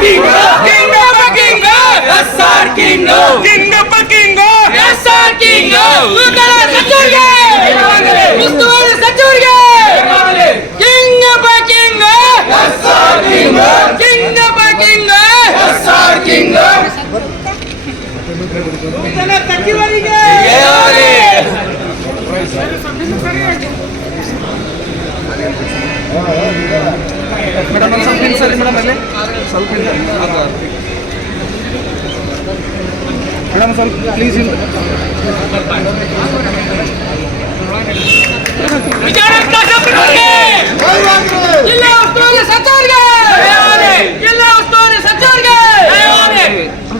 king of king SR king king of king SR king ಉತ್ತರ ಸಚಿವರಿಗೆ ಉಸ್ತುವಾರಿ ಸಚಿವರಿಗೆ king of king SR king king of king SR king ಉತ್ತರ ಸಚಿವರಿಗೆ madam ಒಂದು ಸ್ವಲ್ಪ ಸರಿ ಮೇಡಮ್ ಅಲ್ಲಿ ಸ್ವಲ್ಪ ಮೇಡಮ್ ಸ್ವಲ್ಪ ಪ್ಲೀಸ್ ಜಿಲ್ಲಾ ಉಸ್ತುವಾರಿ ಸಚಿವರಿಗೆ ಜಿಲ್ಲಾ ಉಸ್ತುವಾರಿ ಸಚಿವರಿಗೆ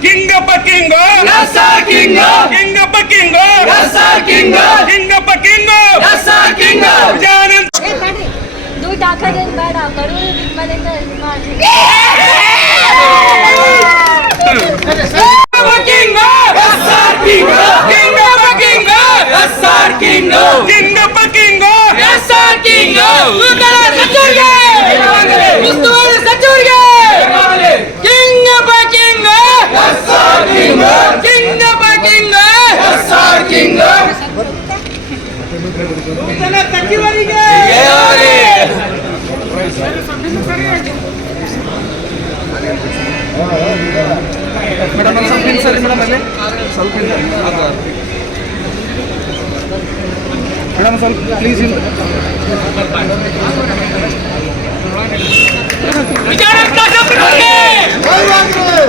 ಕಿಂಗ್ ಅಪ್ಪ ಕಿಂಗ್ ಎಸ್ಆರ್ ಕಿಂಗ್ ಕಿಂಗ್ ಅಪ್ಪ ಕಿಂಗ್ ಎಸ್ಆರ್ ಕಿಂಗ್ ಕಿಂಗ್ ಅಪ್ಪ ಕಿಂಗ್ ಎಸ್ಆರ್ ಕಿಂಗ್ ದುಡ್ಡು ಹಾಕೋದೇನು ಬೇಡ ಬಡವರು ನಿಮ್ಮಲ್ಲಿಂದ ಇದು ಮಾಡಿ king SR king king of king SR king king of king SR king ಉತ್ತರ ಸಚಿವರಿಗೆ ಉಸ್ತುವಾರಿ ಸಚಿವರಿಗೆ king of king SR king king of king SR king ಉತ್ತರ ಸಚಿವರಿಗೆ ಮೇಡಮ್ ಒಂದು ಸ್ವಲ್ಪ ಸರಿ ಮೇಡಮ್ ಅಲ್ಲಿ ಸ್ವಲ್ಪ ಮೇಡಮ್ ಸ್ವಲ್ಪ ಪ್ಲೀಸ್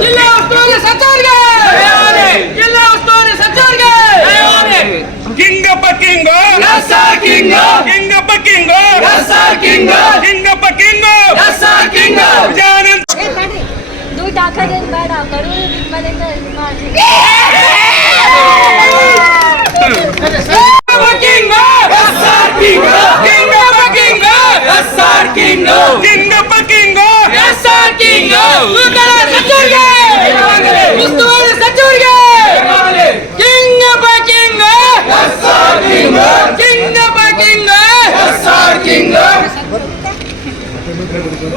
ಜಿಲ್ಲಾ ಉಸ್ತುವಾರಿ ಸಚಿವರಿಗೆ ಜಿಲ್ಲಾ ಉಸ್ತುವಾರಿ ಸಚಿವರಿಗೆ ಕಿಂಗ್ ಅಪ್ಪ ಕಿಂಗ್ ಎಸ್ಆರ್ ಕಿಂಗ್ ಕಿಂಗ್ ಅಪ್ಪ ಕಿಂಗ್ ಎಸ್ಆರ್ ಕಿಂಗ್ ಕಿಂಗ್ ಅಪ್ಪ ಕಿಂಗ್ ಎಸ್ಆರ್ ಕಿಂಗ್ ದುಡ್ಡು ಹಾಕೋದೇನು ಬೇಡ ಬಡವರು ನಿಮ್ಮಲ್ಲಿಂದ ಇದು ಮಾಡಿ king SR king king of king SR king king of king SR king ಉತ್ತರ ಸಚಿವರಿಗೆ ಉಸ್ತುವಾರಿ ಸಚಿವರಿಗೆ king of king SR king king of king SR king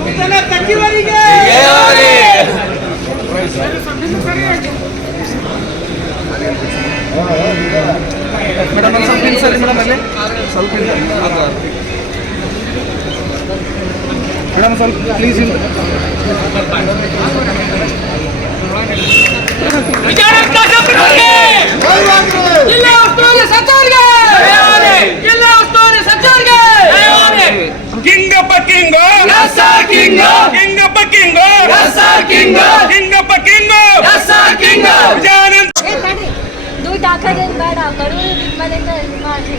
ಉತ್ತರ ಸಚಿವರಿಗೆ ಮೇಡಮ್ ಒಂದು ಸ್ವಲ್ಪ ಸರಿ ಮೇಡಮ್ ಅಲ್ಲಿ ಸ್ವಲ್ಪ ಮೇಡಮ್ ಸ್ವಲ್ಪ ಪ್ಲೀಸ್ ಜಿಲ್ಲಾ ಉಸ್ತುವಾರಿ ಸಚಿವರಿಗೆ ಜಿಲ್ಲಾ ಉಸ್ತುವಾರಿ ಸಚಿವರಿಗೆ ಕಿಂಗ್ ಅಪ್ಪ ಕಿಂಗ್ ಎಸ್ಆರ್ ಕಿಂಗ್ ಕಿಂಗ್ ಅಪ್ಪ ಕಿಂಗ್ ಎಸ್ಆರ್ ಕಿಂಗ್ ಕಿಂಗ್ ಅಪ್ಪ ಕಿಂಗ್ ಎಸ್ಆರ್ ಕಿಂಗ್ ದುಡ್ಡು ಹಾಕೋದೇನು ಬೇಡ ಬಡವರು ನಿಮ್ಮಲ್ಲಿಂದ ಇದು ಮಾಡಿ